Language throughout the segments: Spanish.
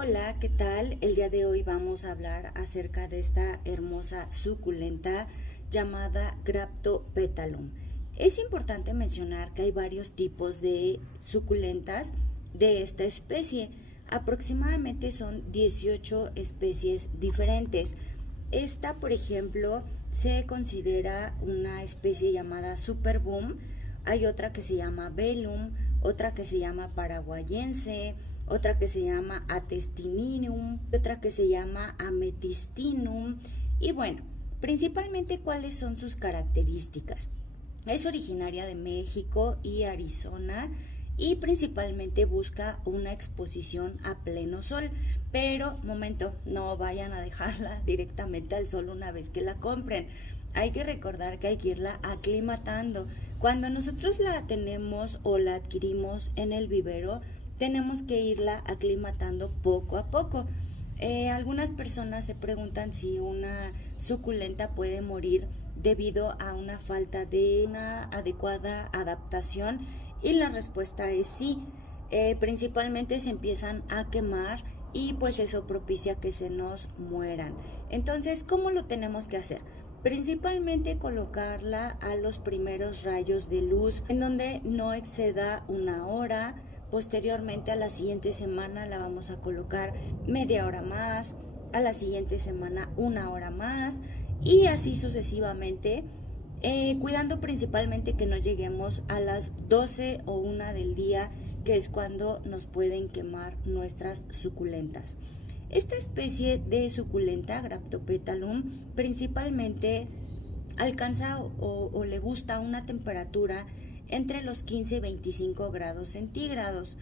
Hola, ¿qué tal? El día de hoy vamos a hablar acerca de esta hermosa suculenta llamada Graptopetalum. Es importante mencionar que hay varios tipos de suculentas de esta especie. Aproximadamente son 18 especies diferentes. Esta, por ejemplo, se considera una especie llamada Superboom. Hay otra que se llama Velum, otra que se llama Paraguayense, otra que se llama Atestininium, otra que se llama Ametistinum. Y bueno, principalmente cuáles son sus características. Es originaria de México y Arizona y principalmente busca una exposición a pleno sol. Pero, momento, no vayan a dejarla directamente al sol una vez que la compren. Hay que recordar que hay que irla aclimatando. Cuando nosotros la tenemos o la adquirimos en el vivero, tenemos que irla aclimatando poco a poco. Algunas personas se preguntan si una suculenta puede morir debido a una falta de una adecuada adaptación, y la respuesta es sí. Principalmente se empiezan a quemar y pues eso propicia que se nos mueran. Entonces, ¿cómo lo tenemos que hacer? Principalmente colocarla a los primeros rayos de luz en donde no exceda una hora. Posteriormente, a la siguiente semana la vamos a colocar media hora más, a la siguiente semana una hora más y así sucesivamente, cuidando principalmente que no lleguemos a las 12 o 1 del día, que es cuando nos pueden quemar nuestras suculentas. Esta especie de suculenta, Graptopetalum, principalmente alcanza o le gusta una temperatura entre los 15 y 25 grados centígrados,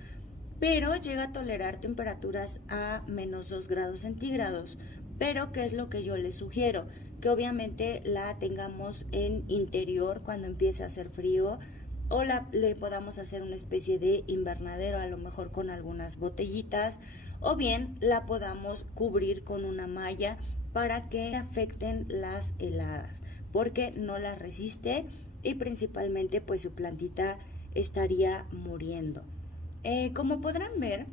pero llega a tolerar temperaturas a menos 2 grados centígrados. Pero, ¿qué es lo que yo les sugiero? Que obviamente la tengamos en interior cuando empiece a hacer frío, o le podamos hacer una especie de invernadero, a lo mejor con algunas botellitas, o bien la podamos cubrir con una malla para que afecten las heladas, porque no la resiste y principalmente pues su plantita estaría muriendo. Como podrán ver,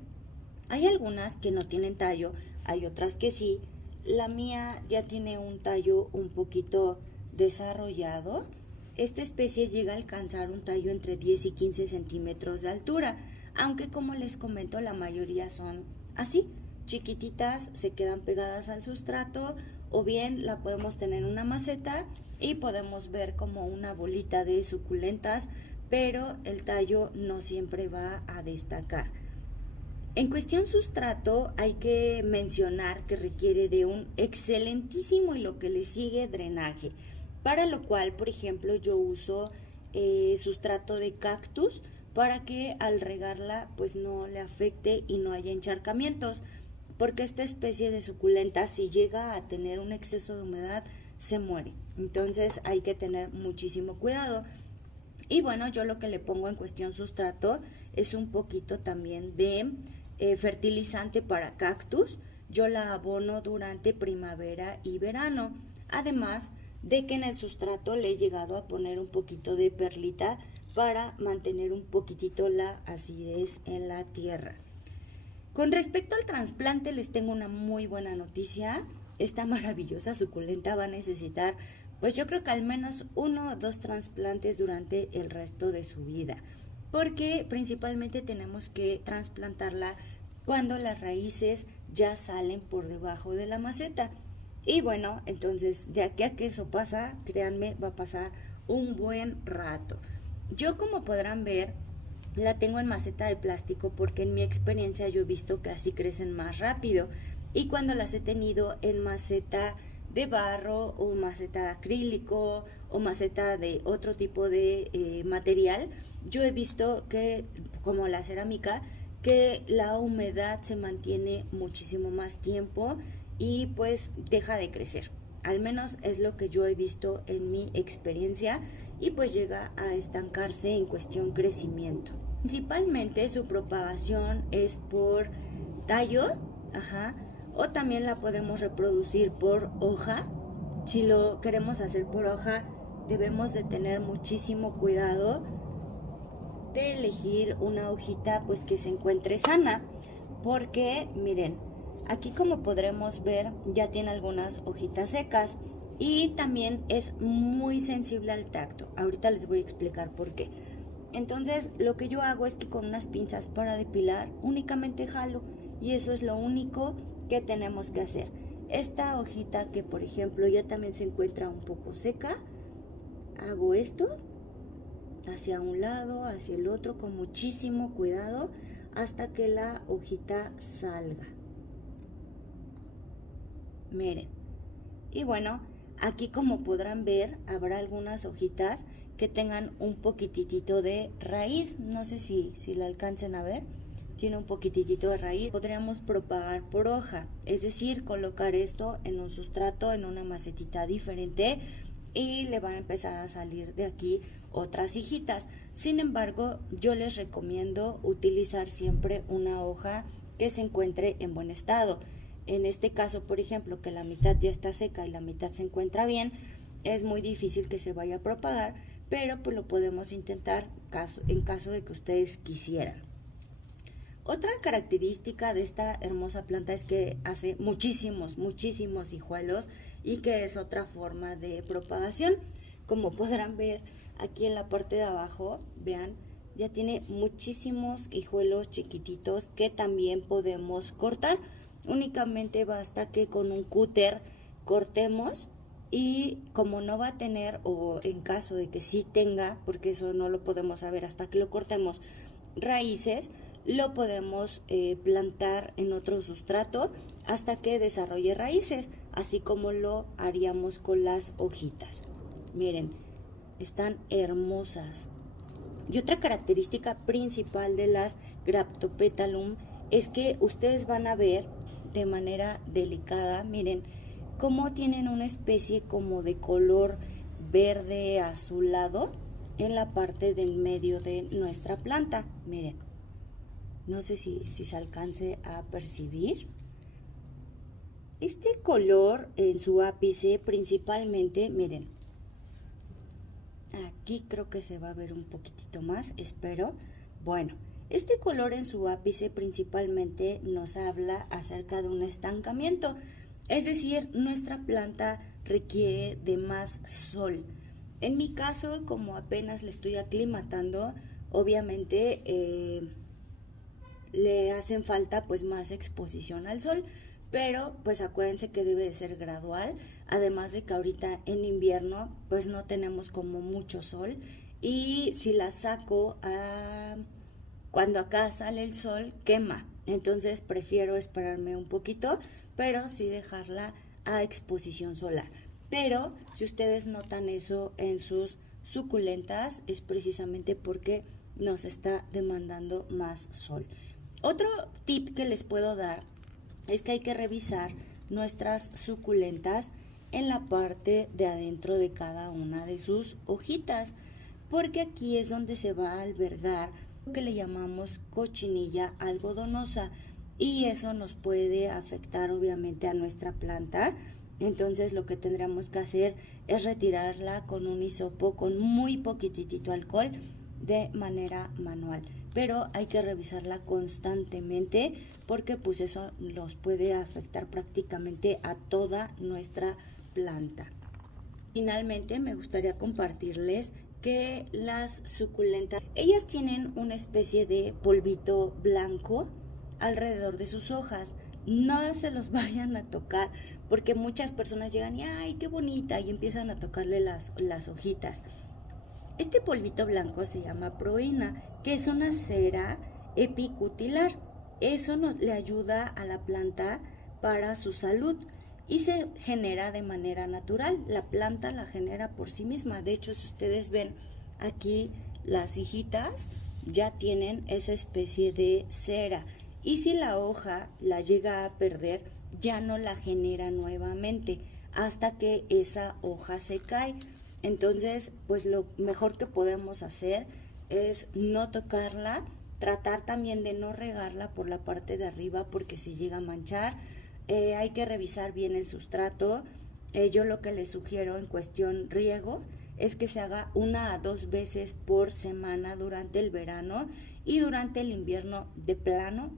hay algunas que no tienen tallo, hay otras que sí. La mía ya tiene un tallo un poquito desarrollado. Esta especie llega a alcanzar un tallo entre 10 y 15 centímetros de altura, aunque como les comento la mayoría son así, chiquititas, se quedan pegadas al sustrato, o bien la podemos tener en una maceta y podemos ver como una bolita de suculentas, pero el tallo no siempre va a destacar. En cuestión sustrato, hay que mencionar que requiere de un excelentísimo y lo que le sigue drenaje, para lo cual, por ejemplo, yo uso sustrato de cactus para que al regarla pues no le afecte y no haya encharcamientos, porque esta especie de suculenta, si llega a tener un exceso de humedad, se muere. Entonces hay que tener muchísimo cuidado. Y bueno, yo lo que le pongo en cuestión sustrato es un poquito también de fertilizante para cactus. Yo la abono durante primavera y verano. Además de que en el sustrato le he llegado a poner un poquito de perlita para mantener un poquitito la acidez en la tierra. Con respecto al trasplante, les tengo una muy buena noticia. Esta maravillosa suculenta va a necesitar, pues yo creo que al menos 1 o 2 trasplantes durante el resto de su vida, porque principalmente tenemos que trasplantarla cuando las raíces ya salen por debajo de la maceta. Y bueno, entonces de aquí a que eso pasa, créanme, va a pasar un buen rato. Yo, como podrán ver, la tengo en maceta de plástico porque en mi experiencia yo he visto que así crecen más rápido, y cuando las he tenido en maceta de barro o maceta de acrílico o maceta de otro tipo de material, yo he visto que, como la cerámica, que la humedad se mantiene muchísimo más tiempo y pues deja de crecer. Al menos es lo que yo he visto en mi experiencia, y pues llega a estancarse en cuestión crecimiento. Principalmente su propagación es por tallo, o también la podemos reproducir por hoja. Si lo queremos hacer por hoja, debemos de tener muchísimo cuidado de elegir una hojita pues que se encuentre sana, porque miren, Aquí, como podremos ver, ya tiene algunas hojitas secas y también es muy sensible al tacto. Ahorita les voy a explicar por qué. Entonces, lo que yo hago es que con unas pinzas para depilar únicamente jalo, y eso es lo único que tenemos que hacer. Esta hojita que, por ejemplo, ya también se encuentra un poco seca, hago esto hacia un lado, hacia el otro, con muchísimo cuidado hasta que la hojita salga. Miren. Y bueno, aquí, como podrán ver, habrá algunas hojitas que tengan un poquitito de raíz. No sé si la alcancen a ver. Tiene un poquitito de raíz. Podríamos propagar por hoja, es decir, colocar esto en un sustrato, en una macetita diferente, y le van a empezar a salir de aquí otras hijitas. Sin embargo, yo les recomiendo utilizar siempre una hoja que se encuentre en buen estado. En este caso, por ejemplo, que la mitad ya está seca y la mitad se encuentra bien, es muy difícil que se vaya a propagar, pero pues lo podemos intentar en caso de que ustedes quisieran. Otra característica de esta hermosa planta es que hace muchísimos hijuelos, y que es otra forma de propagación. Como podrán ver aquí en la parte de abajo, vean, ya tiene muchísimos hijuelos chiquititos que también podemos cortar. Únicamente basta que con un cúter cortemos, y como no va a tener, o en caso de que sí tenga, porque eso no lo podemos saber hasta que lo cortemos, raíces, lo podemos plantar en otro sustrato hasta que desarrolle raíces, así como lo haríamos con las hojitas. Miren, están hermosas. Y otra característica principal de las Graptopetalum es que ustedes van a ver de manera delicada, miren, cómo tienen una especie como de color verde azulado en la parte del medio de nuestra planta. Miren, no sé si se alcance a percibir. Este color en su ápice principalmente, miren, aquí creo que se va a ver un poquitito más, espero. Bueno, este color en su ápice principalmente nos habla acerca de un estancamiento, es decir, nuestra planta requiere de más sol. En mi caso, como apenas le estoy aclimatando, obviamente le hacen falta pues más exposición al sol, pero pues acuérdense que debe de ser gradual, además de que ahorita en invierno pues no tenemos como mucho sol, y si la saco cuando acá sale el sol, quema. Entonces prefiero esperarme un poquito, pero sí dejarla a exposición solar. Pero si ustedes notan eso en sus suculentas, es precisamente porque nos está demandando más sol. Otro tip que les puedo dar es que hay que revisar nuestras suculentas en la parte de adentro de cada una de sus hojitas, porque aquí es donde se va a albergar lo que le llamamos cochinilla algodonosa, y eso nos puede afectar obviamente a nuestra planta. Entonces lo que tendremos que hacer es retirarla con un hisopo con muy poquitito alcohol de manera manual, pero hay que revisarla constantemente porque pues eso los puede afectar prácticamente a toda nuestra planta. Finalmente me gustaría compartirles que las suculentas, ellas tienen una especie de polvito blanco alrededor de sus hojas. No se los vayan a tocar porque muchas personas llegan y ¡ay, qué bonita! Y empiezan a tocarle las hojitas. Este polvito blanco se llama proina, que es una cera epicutilar. Eso le ayuda a la planta para su salud y se genera de manera natural. La planta la genera por sí misma. De hecho, si ustedes ven aquí, las hijitas ya tienen esa especie de cera. Y si la hoja la llega a perder, ya no la genera nuevamente hasta que esa hoja se cae. Entonces, pues lo mejor que podemos hacer es no tocarla, tratar también de no regarla por la parte de arriba porque se llega a manchar. Hay que revisar bien el sustrato. Yo lo que les sugiero en cuestión riego es que se haga 1 a 2 veces por semana durante el verano, y durante el invierno de plano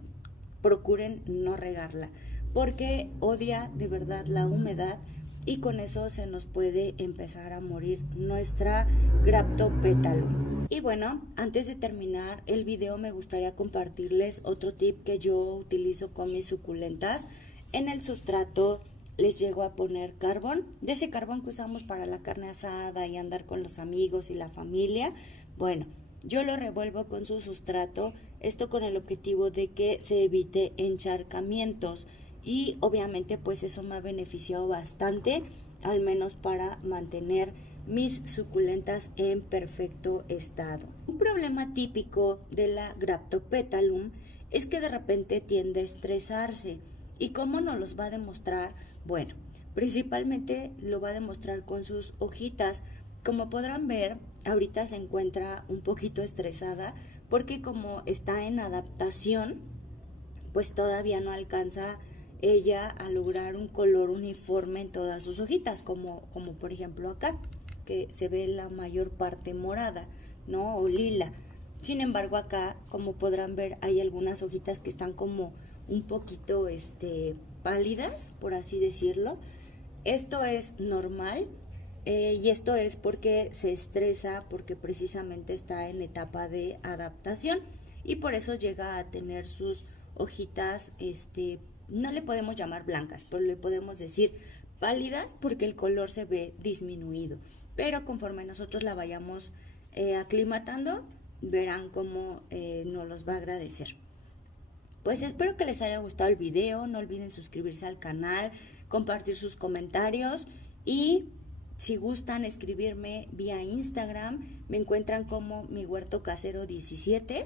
procuren no regarla, porque odia de verdad la humedad y con eso se nos puede empezar a morir nuestra Graptopétalum. Y bueno, antes de terminar el video me gustaría compartirles otro tip que yo utilizo con mis suculentas. En el sustrato les llego a poner carbón, de ese carbón que usamos para la carne asada y andar con los amigos y la familia. Bueno, yo lo revuelvo con su sustrato, esto con el objetivo de que se evite encharcamientos y obviamente pues eso me ha beneficiado bastante, al menos para mantener mis suculentas en perfecto estado. Un problema típico de la Graptopétalum es que de repente tiende a estresarse. ¿Y cómo nos los va a demostrar? Bueno, principalmente lo va a demostrar con sus hojitas. Como podrán ver, ahorita se encuentra un poquito estresada porque como está en adaptación, pues todavía no alcanza ella a lograr un color uniforme en todas sus hojitas, como por ejemplo acá, que se ve la mayor parte morada, ¿no? O lila. Sin embargo, acá, como podrán ver, hay algunas hojitas que están como un poquito pálidas, por así decirlo. Esto es normal y esto es porque se estresa, porque precisamente está en etapa de adaptación y por eso llega a tener sus hojitas, no le podemos llamar blancas, pero le podemos decir pálidas porque el color se ve disminuido. Pero conforme nosotros la vayamos aclimatando, verán cómo nos los va a agradecer. Pues espero que les haya gustado el video, no olviden suscribirse al canal, compartir sus comentarios y si gustan escribirme vía Instagram, me encuentran como mi huerto casero 17.